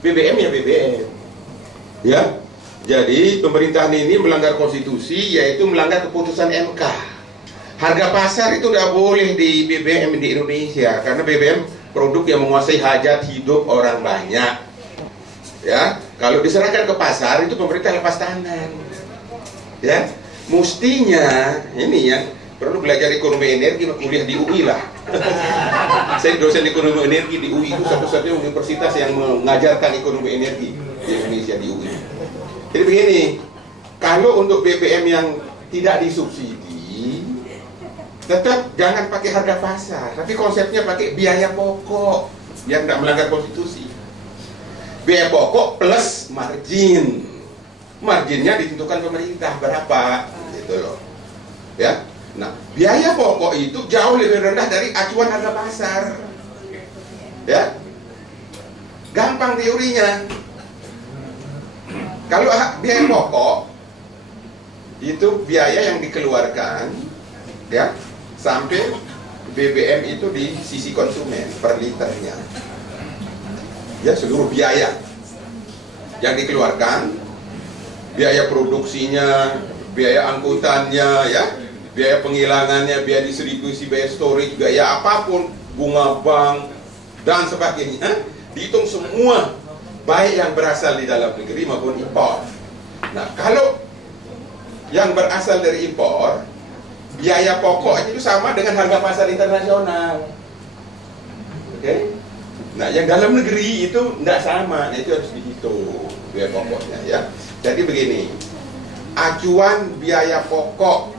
BBM ya BBM. Ya. Jadi pemerintahan ini melanggar konstitusi, yaitu melanggar keputusan MK. Harga pasar itu tidak boleh di BBM di Indonesia, karena BBM produk yang menguasai hajat hidup orang banyak. Ya, kalau diserahkan ke pasar itu pemerintah lepas tangan. Ya, mestinya ini yang perlu belajar ekonomi energi, kuliah di UI lah. Saya dosen ekonomi energi di UI, itu satu-satunya universitas yang mengajarkan ekonomi energi di Indonesia, di UI. Jadi begini, kalau untuk BBM yang tidak disubsidi, tetap jangan pakai harga pasar, tapi konsepnya pakai biaya pokok, biar tidak melanggar konstitusi. Biaya pokok plus margin, marginnya ditentukan pemerintah berapa, gitu loh. Ya, nah biaya pokok itu jauh lebih rendah dari acuan harga pasar. Ya, gampang teorinya. Kalau biaya pokok itu biaya yang dikeluarkan, ya, sampai BBM itu di sisi konsumen per liternya, ya, seluruh biaya yang dikeluarkan, biaya produksinya, biaya angkutannya, ya, biaya penghilangannya, biaya distribusi, biaya storage, biaya apapun, bunga bank dan sebagainya, dihitung semua, baik yang berasal di dalam negeri maupun impor. Nah, kalau yang berasal dari impor, biaya pokoknya itu sama dengan harga pasar internasional. Oke? Nah, yang dalam negeri itu tidak sama, nah itu harus dihitung biaya pokoknya, ya. Jadi begini, acuan biaya pokok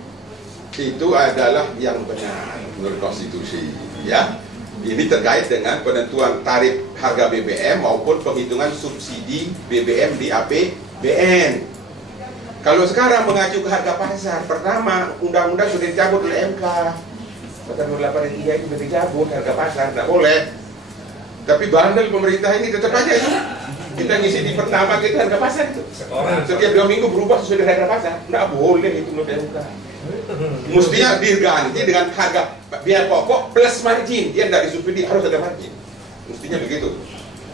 itu adalah yang benar menurut konstitusi, ya. Ini terkait dengan penentuan tarif harga BBM maupun penghitungan subsidi BBM di APBN. Kalau sekarang mengacu ke harga pasar, pertama undang-undang sudah dicabut oleh MK. Pasal 883 itu sudah dicabut, harga pasar tidak boleh. Tapi bandel pemerintah ini tetap aja itu. Kita ngisi di pertama kita harga pasar itu. Setiap 2 minggu berubah sesuai dengan harga pasar. Tidak boleh itu menurut MK. Mestinya diganti dengan harga biaya pokok plus margin. Dia tidak disubsidi, harus ada margin. Mestinya begitu.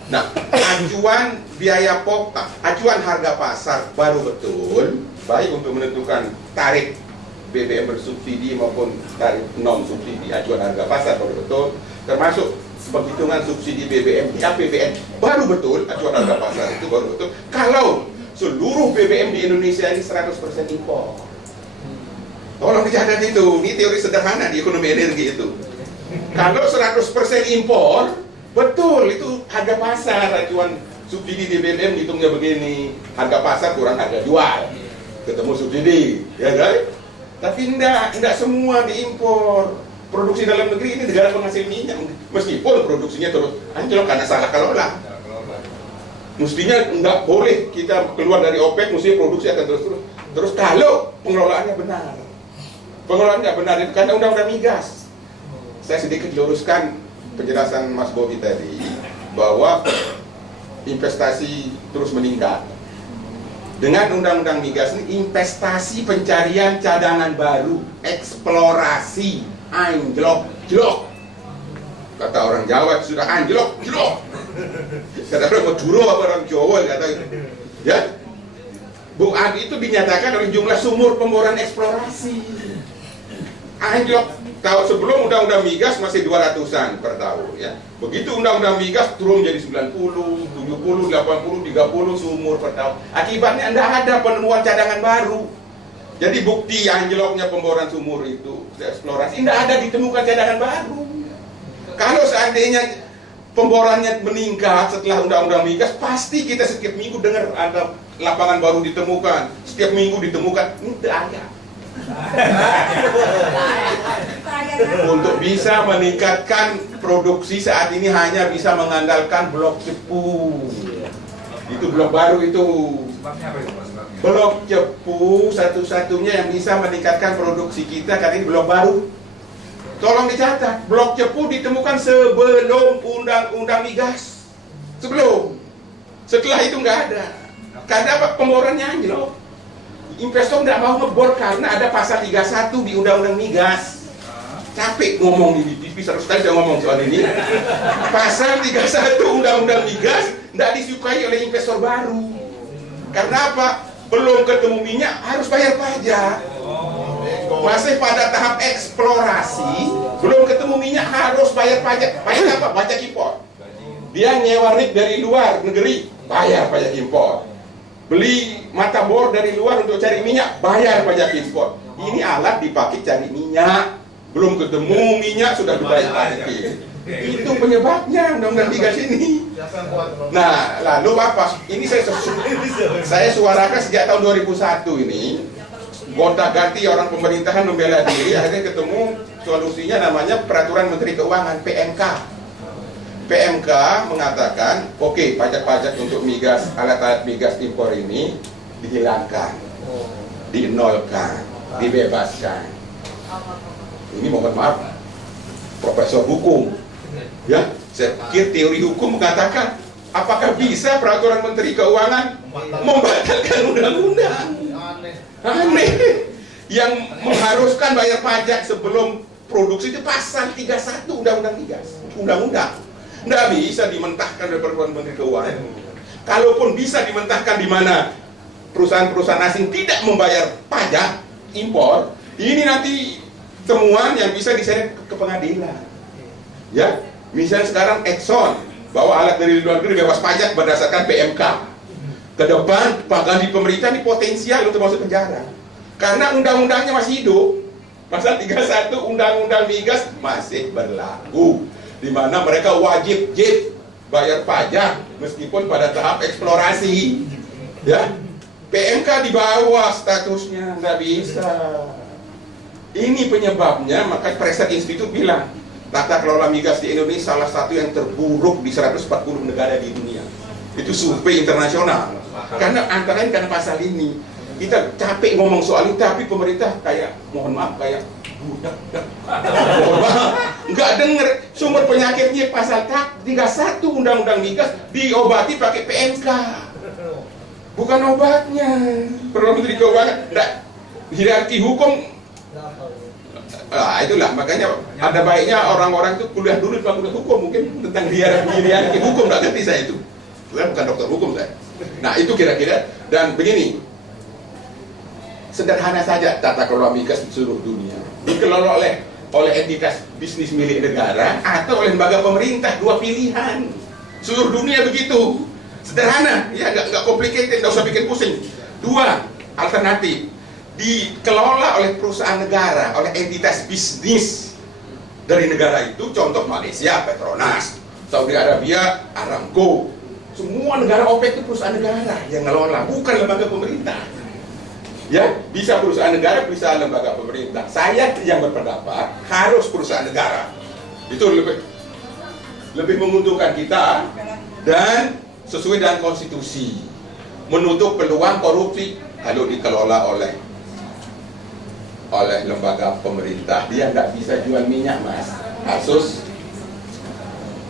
Nah, acuan biaya pokok, acuan harga pasar baru betul, baik untuk menentukan tarif BBM bersubsidi maupun tarif non subsidi. Acuan harga pasar baru betul, termasuk penghitungan subsidi BBM di APBN baru betul. Acuan harga pasar itu baru betul kalau seluruh BBM di Indonesia ini 100% impor. Tolong dicatat itu, ini teori sederhana di ekonomi energi itu. Kalau 100% impor, betul itu harga pasar. Acuan subsidi di BBM hitungnya begini, harga pasar kurang harga jual, ketemu subsidi, ya kan? Tapi enggak semua diimpor. Produksi dalam negeri ini negara penghasil minyak, meskipun produksinya terus anjlok karena salah kelola. Mestinya enggak boleh kita keluar dari OPEC, mestinya produksi akan terus kalau pengelolaannya benar. Pengelolaan nggak benar itu karena undang-undang migas. Saya sedikit luruskan penjelasan Mas Bobi tadi bahwa investasi terus meningkat. Dengan undang-undang migas ini investasi pencarian cadangan baru, eksplorasi anjlok-jlok. Kata orang Jawa sudah anjlok-jlok. Kata orang Madura apa orang Jawa kata itu. Ya. Bu Adi itu dinyatakan oleh jumlah sumur pemboran eksplorasi. Anjlok. Kalau sebelum undang-undang migas masih 200-an per tahun, ya. Begitu undang-undang migas turun jadi 90, 70, 80, 30 sumur per tahun. Akibatnya tidak ada penemuan cadangan baru. Jadi bukti anjloknya pemboran sumur itu, eksplorasi, tidak ada ditemukan cadangan baru. Kalau seandainya pemborannya meningkat setelah undang-undang migas, pasti kita setiap minggu dengar ada lapangan baru ditemukan, setiap minggu ditemukan. Ini tidak ada. Untuk bisa meningkatkan produksi saat ini hanya bisa mengandalkan blok cepu. Itu blok baru itu. Blok cepu satu-satunya yang bisa meningkatkan produksi kita karena ini blok baru. Tolong dicatat, blok cepu ditemukan sebelum undang-undang migas. Sebelum. Setelah itu nggak ada. Karena apa? Pemborannya anjlok. Investor tidak mau ngebor karena ada pasal 31 di undang-undang migas. Capek ngomong di TV, terus kali saya ngomong soal ini. Pasal 31 undang-undang migas tidak disukai oleh investor baru. Karena apa? Belum ketemu minyak harus bayar pajak. Masih pada tahap eksplorasi, belum ketemu minyak harus bayar pajak. Bayar apa? Pajak impor. Dia nyewa rig dari luar negeri, bayar pajak impor. Beli mata bor dari luar untuk cari minyak, bayar pajak impor. Ini alat dipakai cari minyak, belum ketemu minyak sudah dibayar pajak. Itu penyebabnya undang-undang migas ini. Nah, lalu apa? Ini saya suarakan sejak tahun 2001 ini. Gonta-ganti orang pemerintahan membela diri, akhirnya ketemu solusinya namanya Peraturan Menteri Keuangan, PMK. PMK mengatakan, oke, pajak-pajak untuk migas, alat-alat migas impor ini dihilangkan, dinolkan, dibebaskan. Ini mohon maaf, profesor hukum, ya, saya pikir teori hukum mengatakan, apakah bisa Peraturan Menteri Keuangan membatalkan undang-undang? Aneh. Yang mengharuskan bayar pajak sebelum produksi itu pasal 31 Undang-Undang Migas. Undang-undang. Nggak bisa dimentahkan oleh Peraturan Menteri Keuangan. Kalaupun bisa dimentahkan di mana perusahaan-perusahaan asing tidak membayar pajak impor, ini nanti temuan yang bisa diseret ke pengadilan. Ya, misalnya sekarang Exxon bawa alat dari luar negeri bebas pajak berdasarkan PMK. Ke depan, bagi pemerintah ini potensial untuk masuk penjara. Karena undang-undangnya masih hidup. Pasal 31 Undang-Undang Migas masih berlaku. Di mana mereka wajib bayar pajak meskipun pada tahap eksplorasi. Ya, PMK di bawah statusnya, nggak bisa. Ini penyebabnya, maka Preset Institute bilang, tata kelola migas di Indonesia salah satu yang terburuk di 140 negara di dunia. Itu survei internasional. Karena antara lain karena pasal ini. Kita capek ngomong soal ini, tapi pemerintah kayak, mohon maaf, kayak budak. Mohon maaf, nggak denger sumber penyakitnya pasal 31 Undang-Undang Migas diobati pakai PMK. Bukan obatnya. Perlu Menteri Keuangan, enggak. Hierarki hukum. Nah, itulah makanya ada baiknya orang-orang itu kuliah dulu di fakultas hukum, mungkin tentang hierarki hukum, nggak ngerti saya itu. Saya bukan dokter hukum saya. Nah, itu kira-kira. Dan begini, sederhana saja tata kelola migas di seluruh dunia dikelola oleh entitas bisnis milik negara atau oleh lembaga pemerintah, dua pilihan. Seluruh dunia begitu, sederhana, ya nggak complicated, nggak usah bikin pusing. Dua alternatif, dikelola oleh perusahaan negara, oleh entitas bisnis dari negara itu, contoh Malaysia, Petronas, Saudi Arabia, Aramco. Semua negara OPEC itu perusahaan negara yang ngelola, bukan lembaga pemerintah. Ya, bisa perusahaan negara, bisa lembaga pemerintah. Saya yang berpendapat harus perusahaan negara. Itu lebih menguntungkan kita dan sesuai dengan konstitusi. Menutup peluang korupsi kalau dikelola oleh lembaga pemerintah. Dia nggak bisa jual minyak, Mas. Kasus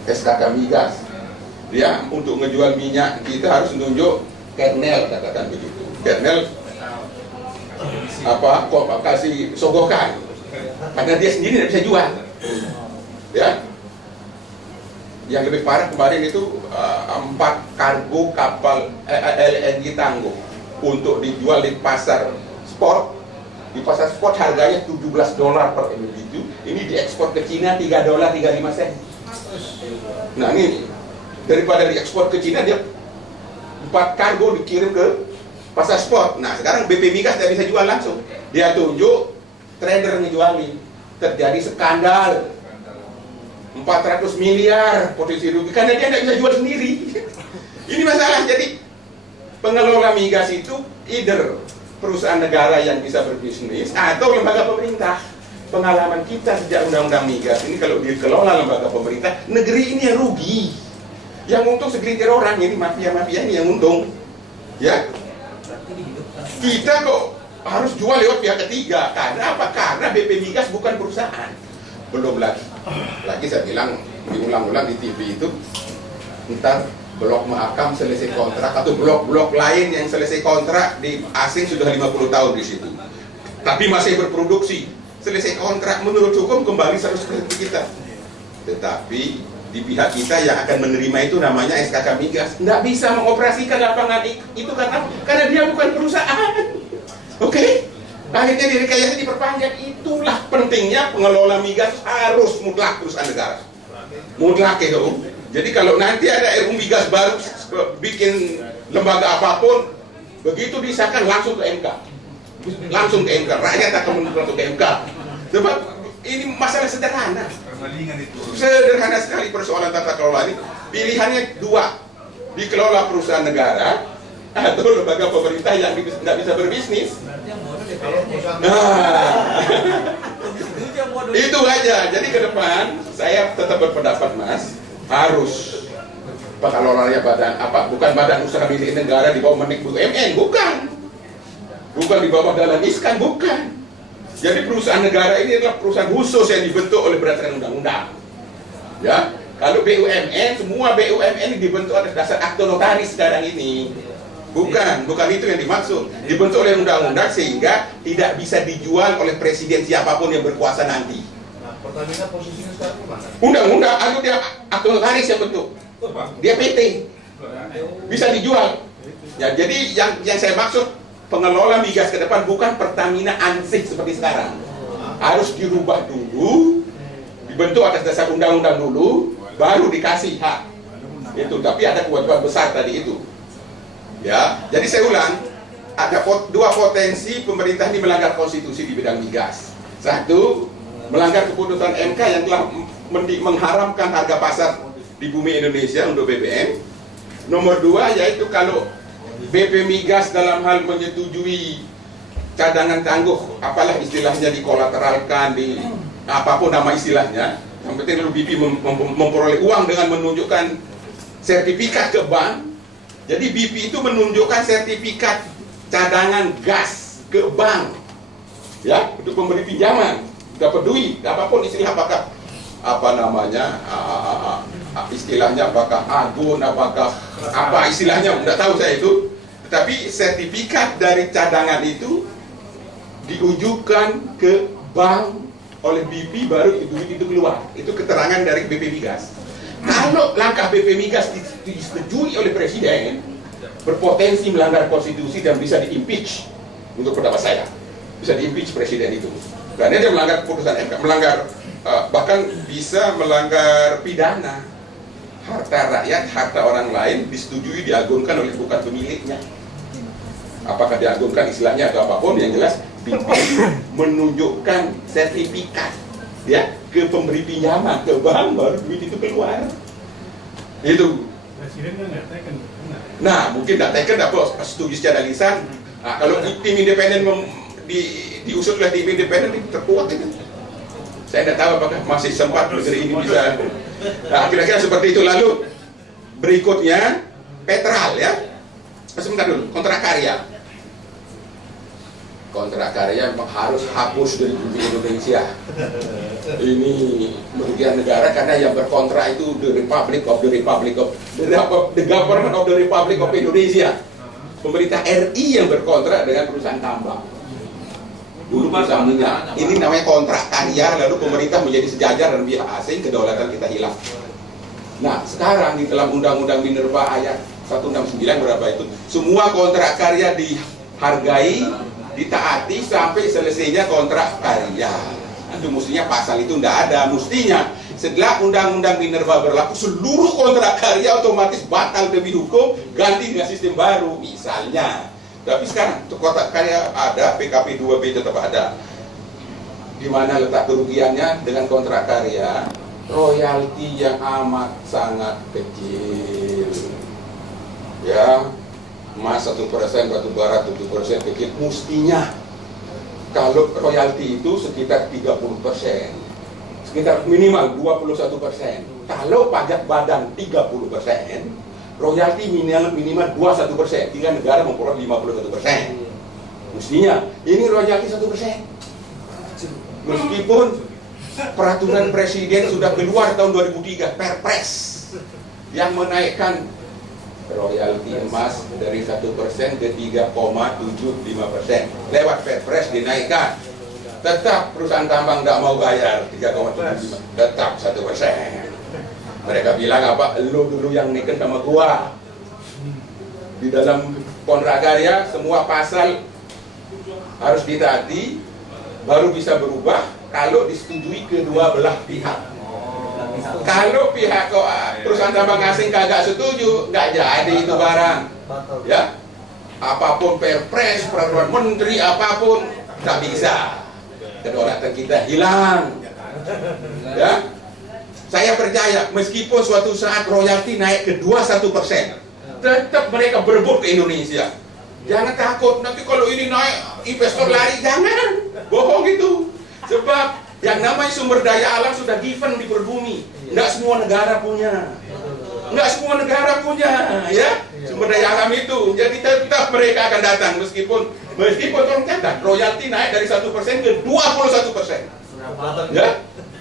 SKK Migas. Dia untuk ngejual minyak kita harus menunjuk kernel, katakan begitu. Kernel apa kok kasih sogokan karena dia sendiri tidak bisa jual. Ya, yang lebih parah kemarin itu 4 kargo kapal LNG tangguh untuk dijual di pasar spot. Di pasar spot harganya $17 per MMBtu. Ini diekspor ke Cina $3.35. Nah, ini daripada diekspor ke Cina, dia 4 kargo dikirim ke pasar spot. Nah, sekarang BP Migas tidak bisa jual langsung. Dia tunjuk trader ngejualin. Terjadi skandal. 400 miliar potensi rugi karena dia tidak bisa jual sendiri. Ini masalah. Jadi pengelola migas itu either perusahaan negara yang bisa berbisnis atau lembaga pemerintah. Pengalaman kita sejak undang-undang migas ini, kalau dikelola lembaga pemerintah, negeri ini yang rugi. Yang untung segelintir orang, ini mafia-mafia ini yang untung. Ya, kita kok harus jual lewat pihak ketiga. Karena apa? Karena BP Migas bukan perusahaan. Belum lagi saya bilang diulang-ulang di TV itu, ntar Blok Mahakam selesai kontrak atau blok-blok lain yang selesai kontrak di asing sudah 50 tahun di situ, tapi masih berproduksi. Selesai kontrak menurut hukum kembali 100% kita. Tetapi di pihak kita yang akan menerima itu namanya SKK Migas nggak bisa mengoperasikan lapangan itu karena dia bukan perusahaan. Oke? Akhirnya direkayasa diperpanjang. Itulah pentingnya pengelola migas harus mutlak perusahaan negara. Mutlak itu. Jadi kalau nanti ada RUU migas baru bikin lembaga apapun, begitu disahkan langsung ke MK. Langsung ke MK. Rakyat akan menuntut ke MK. Sebab ini masalah sederhana. Sederhana sekali persoalan tata kelola ini. Pilihannya dua. Dikelola perusahaan negara atau lembaga pemerintah yang tidak bisa berbisnis. Nah, itu aja. Jadi ke depan saya tetap berpendapat, Mas, harus pengelolanya badan apa? Bukan badan usaha milik negara di bawah Mendikbud BUMN, bukan di bawah Dahlan Iskan, bukan. Jadi perusahaan negara ini adalah perusahaan khusus yang dibentuk oleh berdasarkan undang-undang. Ya, kalau BUMN, semua BUMN dibentuk atas dasar akte notaris sekarang ini. Bukan itu yang dimaksud. Dibentuk oleh undang-undang sehingga tidak bisa dijual oleh presiden siapapun yang berkuasa nanti. Nah, Pertamina posisinya sekarang mana? Undang-undang, atau dia akte notaris yang bentuk. Dia PT. Bisa dijual. Ya, jadi yang saya maksud pengelola migas ke depan bukan Pertamina ansih seperti sekarang. Harus dirubah dulu, dibentuk atas dasar undang-undang dulu, baru dikasih hak. Itu, tapi ada kewajiban besar tadi itu. Ya, jadi saya ulang, ada dua potensi pemerintah ini melanggar konstitusi di bidang migas. Satu, melanggar keputusan MK yang telah mengharamkan harga pasar di bumi Indonesia untuk BBM. Nomor dua, yaitu kalau BP Migas dalam hal menyetujui cadangan tangguh, apalah istilahnya, dikolateralkan, di apapun nama istilahnya, yang penting lalu BP memperoleh uang dengan menunjukkan sertifikat ke bank. Jadi BP itu menunjukkan sertifikat cadangan gas ke bank, ya, untuk memberi pinjaman, dapat duit, apapun istilah, apakah apa namanya, istilahnya apakah agun, apakah apa istilahnya, tidak tahu saya itu. Tetapi sertifikat dari cadangan itu diujukan ke bank oleh BP, baru duit itu keluar. Itu keterangan dari BP Migas. Kalau langkah BP Migas disetujui oleh presiden, berpotensi melanggar konstitusi dan bisa di-impeach. Untuk pendapat saya, bisa di-impeach presiden itu. Karena dia melanggar keputusan MK, bahkan bisa melanggar pidana. Harta rakyat, harta orang lain disetujui diagunkan oleh bukan pemiliknya. Apakah diagunkan istilahnya atau apapun, yang jelas BP menunjukkan sertifikat, ya, ke pemberi pinjaman, ke bank, baru duit itu keluar. Itu. Presiden kan nggak teken. Nah, mungkin nggak teken, apa setuju secara lisan. Nah, kalau tim independen diusut oleh tim independen, itu terkuat itu. Saya tidak tahu apakah masih sempat negeri ini bisa. Nah, kira-kira seperti itu. Lalu berikutnya Petral, ya. Sebentar dulu, kontrak karya. Kontrak karya memang harus hapus dari bumi Indonesia. Ini merugikan negara karena yang berkontrak itu the government of the Republic of Indonesia. Pemerintah RI yang berkontrak dengan perusahaan tambang. Dulu perusahaan minyak. Ini namanya kontrak karya, lalu pemerintah menjadi sejajar dan pihak asing, kedaulatan kita hilang. Nah, sekarang di dalam Undang-Undang Minerba ayat 169 berapa itu, semua kontrak karya dihargai, ditaati sampai selesainya kontrak karya. Itu mestinya pasal itu tidak ada. Mestinya setelah Undang-Undang Minerba berlaku, seluruh kontrak karya otomatis batal demi hukum, ganti dengan sistem baru misalnya. Tapi sekarang kontrak karya ada, PKP 2B tetap ada. Di mana letak kerugiannya dengan kontrak karya? Royalti yang amat sangat kecil, ya, emas 1%, batu bara 7% kecil. Mestinya kalau royalti itu sekitar 30%, sekitar minimal 21%. Kalau pajak badan 30%, royalti minimal 21%. Tiga negara memperoleh 51%. Mestinya ini royalti 1%. Meskipun peraturan presiden sudah keluar tahun 2003, Perpres, yang menaikkan royalti emas dari 1% ke 3,75%. Lewat Perpres dinaikkan. Tetap perusahaan tambang tidak mau bayar 3,75%, tetap 1%. Mereka bilang apa? Lu dulu yang neken sama gua. Di dalam Kontrakarya semua pasal harus ditaati, baru bisa berubah kalau disetujui kedua belah pihak. Kalau pihak perusahaan tambang asing kagak setuju, nggak jadi itu barang. Ya, apapun perpres, peraturan menteri, apapun nggak bisa. Kedaulatan kita hilang. Ya, saya percaya meskipun suatu saat royalti naik ke 21%, tetap mereka berebut ke Indonesia. Jangan takut nanti kalau ini naik investor lari, jangan. Bohong itu. Sebab yang namanya sumber daya alam sudah given di perbumi. Nggak semua negara punya. Nggak semua negara punya, ya, sumber daya alam itu. Jadi tetap mereka akan datang meskipun tolong catat, royalti naik dari 1% ke 21%. Ya,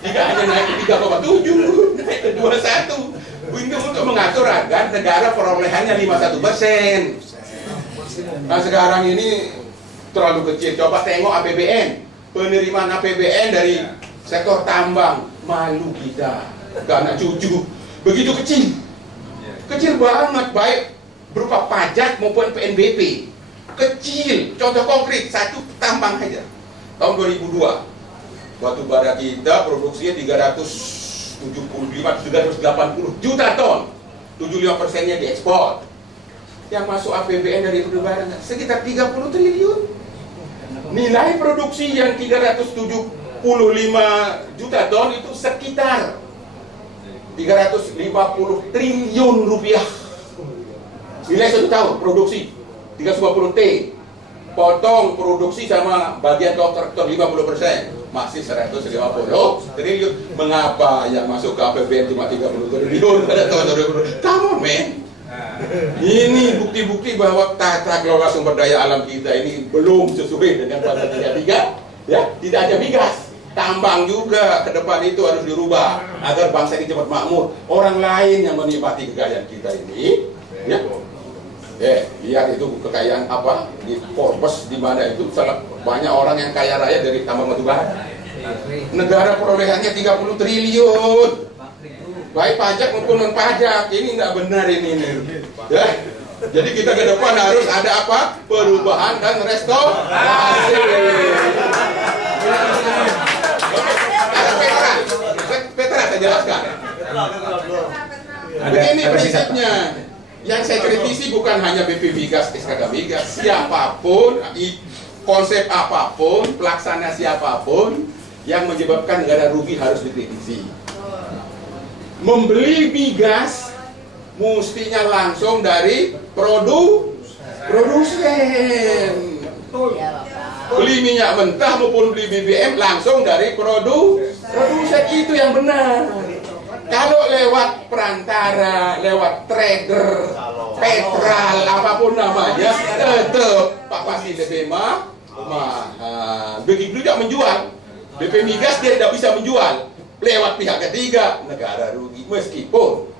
tidak hanya naik ke 3,7, naik ke 21. Itu untuk mengatur agar negara perolehannya 51%. Nah sekarang ini terlalu kecil. Coba tengok APBN, penerimaan APBN dari sektor tambang, malu kita, gak anak cucu, begitu kecil, kecil banget, baik berupa pajak maupun PNBP, kecil. Contoh konkret, satu tambang aja, tahun 2002, batu bara kita produksinya 380 juta ton, 75%-nya diekspor. Yang masuk APBN dari batu bara sekitar 30 triliun. Nilai produksi yang 375 juta ton itu sekitar 350 triliun rupiah. Nilai 1 tahun produksi 350 T. Potong produksi sama bagian kontraktor 50%, masih 150 triliun. Mengapa yang masuk ke APBN cuma 30 triliun pada tahun 2020? Come on, man. Ini bukti-bukti bahwa tata kelola sumber daya alam kita ini belum sesuai dengan pasal 33. Ya, tidak hanya migas, tambang juga ke depan itu harus dirubah agar bangsa ini cepat makmur. Orang lain yang menikmati kekayaan kita ini, ya. Lihat itu kekayaan apa di Forbes, di mana itu salah banyak orang yang kaya raya dari tambang batu bara. Negara perolehannya 30 triliun. Baik pajak maupun non pajak, ini nggak benar ini. Ya. Jadi kita ke depan harus ada apa? Perubahan dan restorasi. Petra saya jelaskan. Begini prinsipnya. Yang saya kritisi bukan hanya BP Migas, SKK Migas, siapapun, konsep apapun, pelaksana siapapun yang menyebabkan negara rugi harus dikritisi. Membeli migas mestinya langsung dari produsen. Beli minyak mentah maupun beli BBM langsung dari produsen, itu yang benar. Kalau lewat perantara, lewat trader, petral, apapun namanya, tetap pasti lebih mahal. Begitu juga menjual. BP Migas dia tidak bisa menjual. Lewat pihak ketiga, negara rugi. Meskipun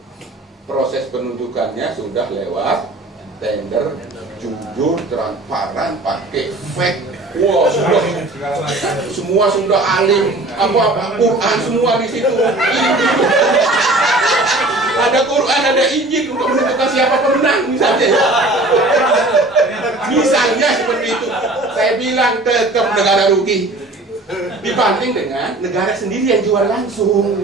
proses penunjukannya sudah lewat tender, jujur, transparan, pakai fake. Wah, semua sudah alim, apa Quran semua di situ. Ada Quran, ada Injil untuk menentukan siapa pemenang misalnya. Misalnya seperti itu. Saya bilang tetap negara rugi dibanding dengan negara sendiri yang jual langsung.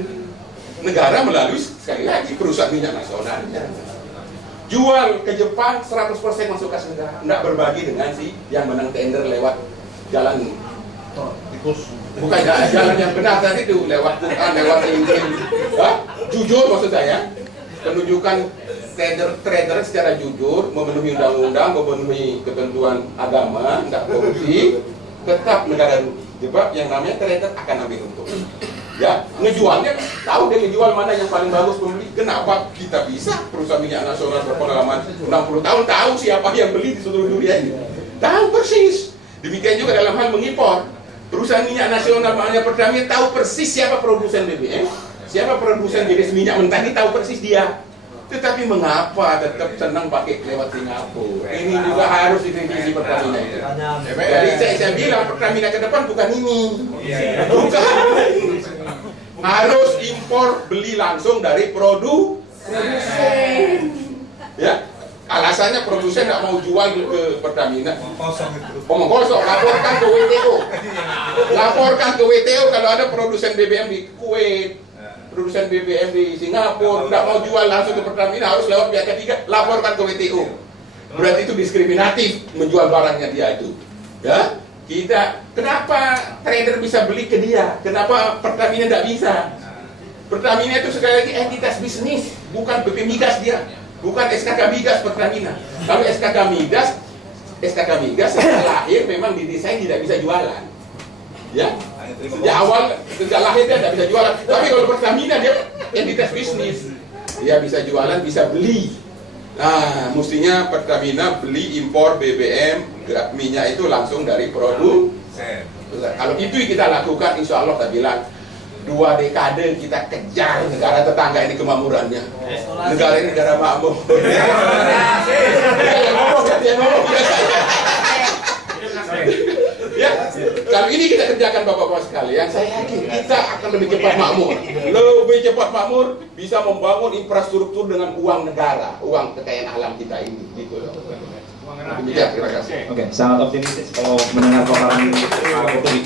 Negara melalui sekali lagi perusahaan minyak nasionalnya. Jual ke Jepang 100% masuk kas negara, tidak berbagi dengan si yang menang tender lewat jalan tikus. Bukan jalan yang benar tadi itu, lewat Quran, lewat Injil. Jujur maksud saya, penunjukan trader secara jujur, memenuhi undang-undang, memenuhi ketentuan agama, tidak korupsi, tetap negara rugi. Sebab yang namanya trader akan ambil untung. Ya, ngejualnya tahu dia ngejual mana yang paling bagus pembeli. Kenapa kita bisa? Perusahaan minyak nasional berpengalaman 60 tahun tahu siapa yang beli di seluruh dunia ini. Tahu persis. Demikian juga dalam hal mengimpor. Perusahaan minyak nasional makanya Pertamina tahu persis siapa produsen BBM, siapa produsen jenis minyak mentah ini tahu persis dia. Tetapi mengapa tetap senang pakai lewat Singapura? Ini juga harus dikritisi Pertamina itu. Jadi saya bilang Pertamina ke depan bukan ini. harus impor beli langsung dari produsen. Ya, alasannya produsen nggak mau jual ke Pertamina. Kosong itu. Omong kosong, laporkan ke WTO. Laporkan ke WTO kalau ada produsen BBM di Kuwait, produsen BBM di Singapura, nggak mau jual langsung ke Pertamina, harus lewat pihak ketiga, laporkan ke WTO. Berarti itu diskriminatif menjual barangnya dia itu. Ya, kenapa trader bisa beli ke dia? Kenapa Pertamina nggak bisa? Pertamina itu sekali lagi entitas bisnis, bukan BP Migas dia, bukan SKK Migas Pertamina. Kalau SKK Migas sejak lahir memang didesain tidak bisa jualan. Ya, sejak awal, sejak lahir dia tidak bisa jualan. Tapi kalau Pertamina dia entitas bisnis, dia bisa jualan, bisa beli. Nah, mestinya Pertamina beli impor BBM minyak itu langsung dari produk. Kalau itu kita lakukan, insya Allah kita bilang 2 dekade kita kejar negara tetangga ini kemakmurannya. Negara ini negara makmur. Ya, kalau ini kita kerjakan bapak-bapak sekalian, saya yakin kita akan lebih cepat makmur. Lebih cepat makmur, bisa membangun infrastruktur dengan uang negara, uang kekayaan alam kita ini. Gitu loh. Demikian, terima kasih. Oke, sangat optimistis kalau mendengar paparan Pak Kopi.